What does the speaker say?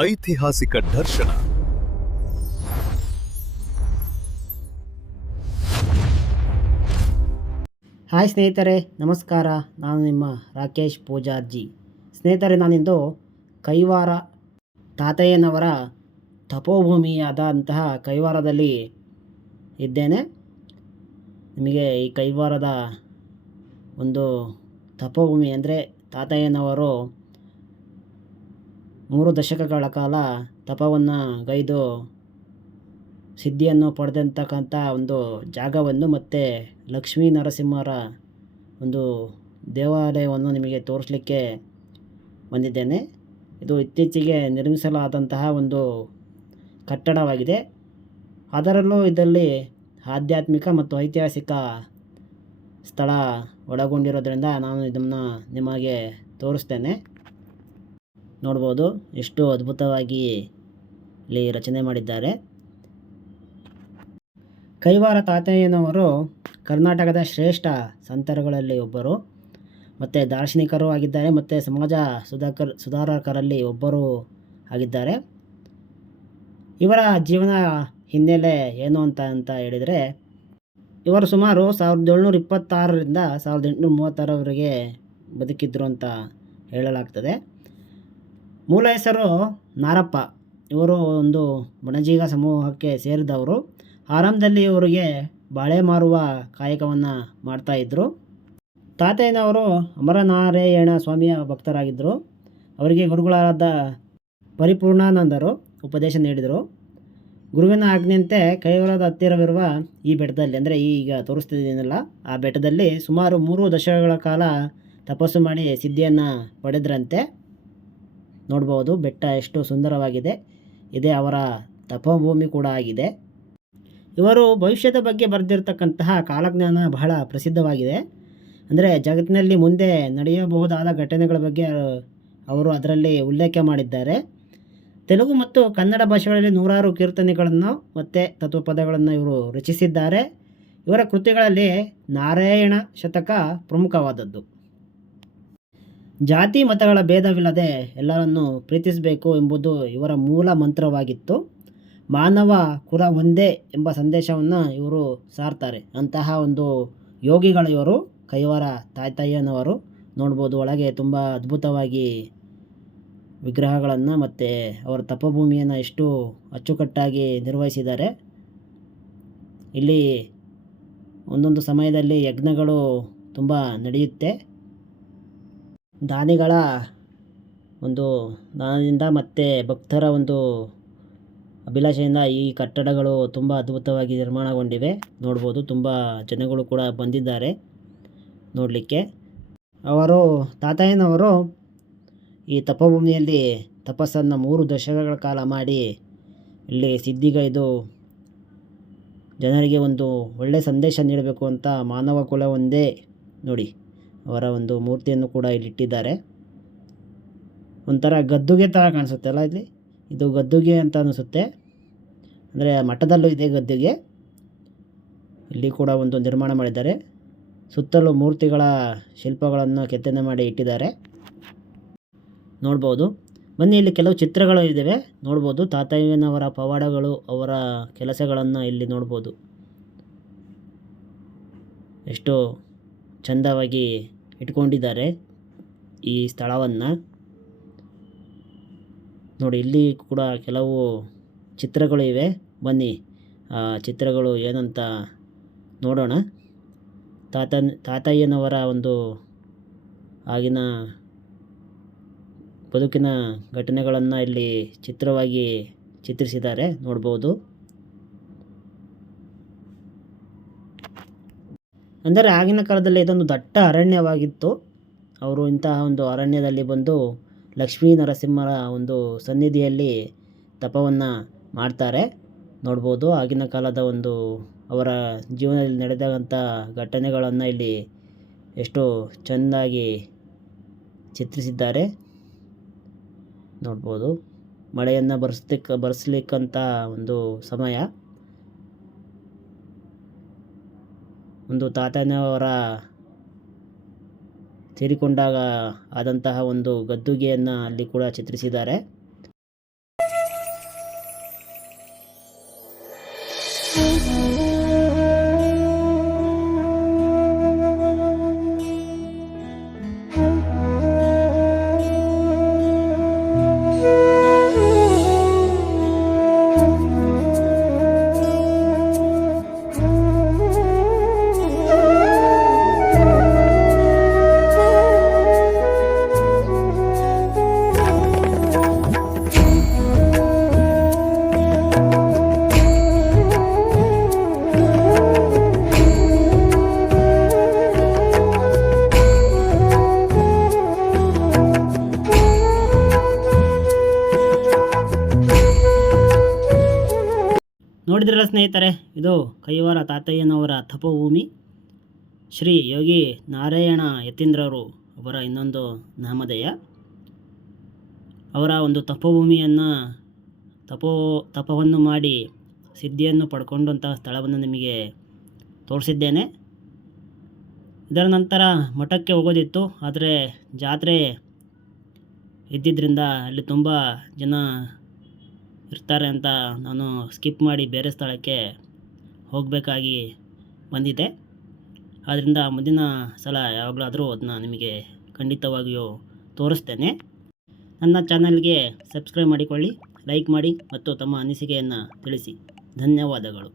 ಐತಿಹಾಸಿಕ ದರ್ಶನ. ಹಾಯ್ ಸ್ನೇಹಿತರೆ, ನಮಸ್ಕಾರ. ನಾನು ನಿಮ್ಮ ರಾಕೇಶ್ ಪೂಜಾರ್ಜಿ. ಸ್ನೇಹಿತರೆ, ನಾನಿಂದು ಕೈವಾರ ತಾತಯ್ಯನವರ ತಪೋಭೂಮಿಯಾದಂತಹ ಕೈವಾರದಲ್ಲಿ ಇದ್ದೇನೆ. ನಿಮಗೆ ಈ ಕೈವಾರದ ಒಂದು ತಪೋಭೂಮಿ ಅಂದರೆ ತಾತಯ್ಯನವರು 3 ದಶಕಗಳ ಕಾಲ ತಪವನ್ನು ಗೈದು ಸಿದ್ಧಿಯನ್ನು ಪಡೆದಂತಕ್ಕಂಥ ಒಂದು ಜಾಗವನ್ನು ಮತ್ತು ಲಕ್ಷ್ಮೀ ನರಸಿಂಹರ ಒಂದು ದೇವಾಲಯವನ್ನು ನಿಮಗೆ ತೋರಿಸಲಿಕ್ಕೆ ಬಂದಿದ್ದೇನೆ. ಇದು ಇತ್ತೀಚೆಗೆ ನಿರ್ಮಿಸಲಾದಂತಹ ಒಂದು ಕಟ್ಟಡವಾಗಿದೆ. ಅದರಲ್ಲೂ ಇದರಲ್ಲಿ ಆಧ್ಯಾತ್ಮಿಕ ಮತ್ತು ಐತಿಹಾಸಿಕ ಸ್ಥಳ ಒಳಗೊಂಡಿರೋದ್ರಿಂದ ನಾನು ಇದನ್ನು ನಿಮಗೆ ತೋರಿಸ್ತೇನೆ. ನೋಡ್ಬೋದು ಎಷ್ಟು ಅದ್ಭುತವಾಗಿ ಇಲ್ಲಿ ರಚನೆ ಮಾಡಿದ್ದಾರೆ. ಕೈವಾರ ತಾತಯ್ಯನವರು ಕರ್ನಾಟಕದ ಶ್ರೇಷ್ಠ ಸಂತರುಗಳಲ್ಲಿ ಒಬ್ಬರು ಮತ್ತು ದಾರ್ಶನಿಕರು ಆಗಿದ್ದಾರೆ ಮತ್ತು ಸಮಾಜ ಸುಧಾರಕರಲ್ಲಿ ಒಬ್ಬರು ಆಗಿದ್ದಾರೆ. ಇವರ ಜೀವನ ಹಿನ್ನೆಲೆ ಏನು ಅಂತ ಹೇಳಿದರೆ, ಇವರು ಸುಮಾರು 1726ರಿಂದ 1836ರವರೆಗೆ ಬದುಕಿದ್ರು ಅಂತ ಹೇಳಲಾಗ್ತದೆ. ಮೂಲ ಹೆಸರು ನಾರಪ್ಪ. ಇವರು ಒಂದು ಬಣಜೀಗ ಸಮೂಹಕ್ಕೆ ಸೇರಿದವರು. ಆರಂಭದಲ್ಲಿ ಇವರಿಗೆ ಬಾಳೆ ಮಾರುವ ಕಾಯಕವನ್ನು ಮಾಡ್ತಾಯಿದ್ರು. ತಾತಯ್ಯನವರು ಅಮರನಾರಾಯಣ ಸ್ವಾಮಿಯ ಭಕ್ತರಾಗಿದ್ದರು. ಅವರಿಗೆ ಗುರುಗಳಾದ ಪರಿಪೂರ್ಣಾನಂದರು ಉಪದೇಶ ನೀಡಿದರು. ಗುರುವಿನ ಆಜ್ಞೆಯಂತೆ ಕೈವಾರದ ಹತ್ತಿರವಿರುವ ಈ ಬೆಟ್ಟದಲ್ಲಿ, ಅಂದರೆ ಈಗ ತೋರಿಸ್ತಿದ್ದೀನಲ್ಲ ಆ ಬೆಟ್ಟದಲ್ಲಿ ಸುಮಾರು 3 ದಶಕಗಳ ಕಾಲ ತಪಸ್ಸು ಮಾಡಿ ಸಿದ್ಧಿಯನ್ನು ಪಡೆದ್ರಂತೆ. ನೋಡ್ಬೋದು ಬೆಟ್ಟ ಎಷ್ಟು ಸುಂದರವಾಗಿದೆ. ಇದೇ ಅವರ ತಪೋಭೂಮಿ ಕೂಡ ಆಗಿದೆ. ಇವರು ಭವಿಷ್ಯದ ಬಗ್ಗೆ ಬರೆದಿರ್ತಕ್ಕಂತಹ ಕಾಲಜ್ಞಾನ ಬಹಳ ಪ್ರಸಿದ್ಧವಾಗಿದೆ. ಅಂದರೆ ಜಗತ್ತಿನಲ್ಲಿ ಮುಂದೆ ನಡೆಯಬಹುದಾದ ಘಟನೆಗಳ ಬಗ್ಗೆ ಅವರು ಅದರಲ್ಲಿ ಉಲ್ಲೇಖ ಮಾಡಿದ್ದಾರೆ. ತೆಲುಗು ಮತ್ತು ಕನ್ನಡ ಭಾಷೆಗಳಲ್ಲಿ 100 ಕೀರ್ತನೆಗಳನ್ನು ಮತ್ತು ತತ್ವಪದಗಳನ್ನು ಇವರು ರಚಿಸಿದ್ದಾರೆ. ಇವರ ಕೃತಿಗಳಲ್ಲಿ ನಾರಾಯಣ ಶತಕ ಪ್ರಮುಖವಾದದ್ದು. ಜಾತಿ ಮತಗಳ ಭೇದವಿಲ್ಲದೆ ಎಲ್ಲರನ್ನೂ ಪ್ರೀತಿಸಬೇಕು ಎಂಬುದು ಇವರ ಮೂಲ ಮಂತ್ರವಾಗಿತ್ತು. ಮಾನವ ಕುಲ ಒಂದೇ ಎಂಬ ಸಂದೇಶವನ್ನು ಇವರು ಸಾರ್ತಾರೆ. ಅಂತಹ ಒಂದು ಯೋಗಿಗಳು ಇವರು ಕೈವಾರ ತಾತಯ್ಯನವರು. ನೋಡ್ಬೋದು ಒಳಗೆ ತುಂಬ ಅದ್ಭುತವಾಗಿ ವಿಗ್ರಹಗಳನ್ನು ಮತ್ತು ಅವರ ತಪೋಭೂಮಿಯನ್ನು ಎಷ್ಟು ಅಚ್ಚುಕಟ್ಟಾಗಿ ನಿರ್ವಹಿಸಿದ್ದಾರೆ. ಇಲ್ಲಿ ಒಂದೊಂದು ಸಮಯದಲ್ಲಿ ಯಜ್ಞಗಳು ತುಂಬ ನಡೆಯುತ್ತೆ. ದಾನಿಗಳ ಒಂದು ದಾನದಿಂದ ಮತ್ತು ಭಕ್ತರ ಒಂದು ಅಭಿಲಾಷೆಯಿಂದ ಈ ಕಟ್ಟಡಗಳು ತುಂಬ ಅದ್ಭುತವಾಗಿ ನಿರ್ಮಾಣಗೊಂಡಿವೆ. ನೋಡ್ಬೋದು ತುಂಬ ಜನಗಳು ಕೂಡ ಬಂದಿದ್ದಾರೆ ನೋಡಲಿಕ್ಕೆ. ಅವರು ತಾತಯ್ಯನವರು ಈ ತಪೋಭೂಮಿಯಲ್ಲಿ ತಪಸ್ಸನ್ನು 3 ದಶಕಗಳ ಕಾಲ ಮಾಡಿ ಇಲ್ಲಿ ಸಿದ್ಧಿಗೈದು ಜನರಿಗೆ ಒಂದು ಒಳ್ಳೆಯ ಸಂದೇಶ ನೀಡಬೇಕು ಅಂತ ಮಾನವ ಕುಲ ಒಂದೇ ನೋಡಿ ಅವರ ಒಂದು ಮೂರ್ತಿಯನ್ನು ಕೂಡ ಇಲ್ಲಿ ಇಟ್ಟಿದ್ದಾರೆ. ಒಂಥರ ಗದ್ದುಗೆ ಥರ ಕಾಣಿಸುತ್ತೆ ಅಲ್ಲ, ಇದು ಗದ್ದುಗೆ ಅಂತ ಅನಿಸುತ್ತೆ. ಅಂದರೆ ಮಠದಲ್ಲೂ ಇದೆ ಗದ್ದುಗೆ. ಇಲ್ಲಿ ಕೂಡ ಒಂದು ನಿರ್ಮಾಣ ಮಾಡಿದ್ದಾರೆ. ಸುತ್ತಲೂ ಮೂರ್ತಿಗಳ ಶಿಲ್ಪಗಳನ್ನು ಕೆತ್ತನೆ ಮಾಡಿ ಇಟ್ಟಿದ್ದಾರೆ. ನೋಡ್ಬೋದು. ಬನ್ನಿ, ಇಲ್ಲಿ ಕೆಲವು ಚಿತ್ರಗಳು ಇದ್ದಾವೆ. ನೋಡ್ಬೋದು ತಾತಯ್ಯನವರ ಪವಾಡಗಳು, ಅವರ ಕೆಲಸಗಳನ್ನು ಇಲ್ಲಿ ನೋಡ್ಬೋದು. ಎಷ್ಟು ಚೆಂದವಾಗಿ ಇಟ್ಕೊಂಡಿದ್ದಾರೆ ಈ ಸ್ಥಳವನ್ನು ನೋಡಿ. ಇಲ್ಲಿ ಕೂಡ ಕೆಲವು ಚಿತ್ರಗಳು ಇವೆ. ಬನ್ನಿ ಆ ಚಿತ್ರಗಳು ಏನಂತ ನೋಡೋಣ. ತಾತಯ್ಯನವರ ಒಂದು ಆಗಿನ ಬದುಕಿನ ಘಟನೆಗಳನ್ನು ಇಲ್ಲಿ ಚಿತ್ರವಾಗಿ ಚಿತ್ರಿಸಿದ್ದಾರೆ. ನೋಡ್ಬೋದು. ಅಂದರೆ ಆಗಿನ ಕಾಲದಲ್ಲಿ ಇದೊಂದು ದಟ್ಟ ಅರಣ್ಯವಾಗಿತ್ತು. ಅವರು ಇಂತಹ ಒಂದು ಅರಣ್ಯದಲ್ಲಿ ಬಂದು ಲಕ್ಷ್ಮೀ ನರಸಿಂಹರ ಒಂದು ಸನ್ನಿಧಿಯಲ್ಲಿ ತಪವನ್ನು ಮಾಡ್ತಾರೆ. ನೋಡ್ಬೋದು ಆಗಿನ ಕಾಲದ ಒಂದು ಅವರ ಜೀವನದಲ್ಲಿ ನಡೆದಂಥ ಘಟನೆಗಳನ್ನು ಇಲ್ಲಿ ಎಷ್ಟು ಚೆಂದಾಗಿ ಚಿತ್ರಿಸಿದ್ದಾರೆ. ನೋಡ್ಬೋದು ಮಳೆಯನ್ನು ಬರೆಸ್ಲಿಕ್ಕಂಥ ಒಂದು ಸಮಯ. ಒಂದು ತಾತನವರ ತೀರಿಕೊಂಡಾಗ ಆದಂತಹ ಒಂದು ಗದ್ದುಗೆಯನ್ನು ಅಲ್ಲಿ ಕೂಡ ಚಿತ್ರಿಸಿದ್ದಾರೆ. ನೋಡಿದ್ರಲ್ಲ ಸ್ನೇಹಿತರೆ, ಇದು ಕೈವಾರ ತಾತಯ್ಯನವರ ತಪೋಭೂಮಿ. ಶ್ರೀ ಯೋಗಿ ನಾರಾಯಣ ಯತೀಂದ್ರರು ಅವರ ಇನ್ನೊಂದು ನಾಮಧೇಯ. ಅವರ ಒಂದು ತಪೋಭೂಮಿಯನ್ನು ತಪವನ್ನು ಮಾಡಿ ಸಿದ್ಧಿಯನ್ನು ಪಡ್ಕೊಂಡಂತಹ ಸ್ಥಳವನ್ನು ನಿಮಗೆ ತೋರಿಸಿದ್ದೇನೆ. ಇದರ ನಂತರ ಮಠಕ್ಕೆ ಹೋಗೋದಿತ್ತು, ಆದರೆ ಜಾತ್ರೆ ಇದ್ದಿದ್ದರಿಂದ ಅಲ್ಲಿ ತುಂಬ ಜನ ಇರ್ತಾರೆ ಅಂತ ನಾನು ಸ್ಕಿಪ್ ಮಾಡಿ ಬೇರೆ ಸ್ಥಳಕ್ಕೆ ಹೋಗಬೇಕಾಗಿ ಬಂದಿದ್ದೆ. ಆದ್ದರಿಂದ ಮುಂದಿನ ಸಲ ಯಾವಾಗಲಾದರೂ ಅದನ್ನ ನಿಮಗೆ ಖಂಡಿತವಾಗಿಯೂ ತೋರಿಸ್ತೇನೆ. ನನ್ನ ಚಾನಲ್ಗೆ ಸಬ್ಸ್ಕ್ರೈಬ್ ಮಾಡಿಕೊಳ್ಳಿ, ಲೈಕ್ ಮಾಡಿ ಮತ್ತು ತಮ್ಮ ಅನಿಸಿಕೆಯನ್ನು ತಿಳಿಸಿ. ಧನ್ಯವಾದಗಳು.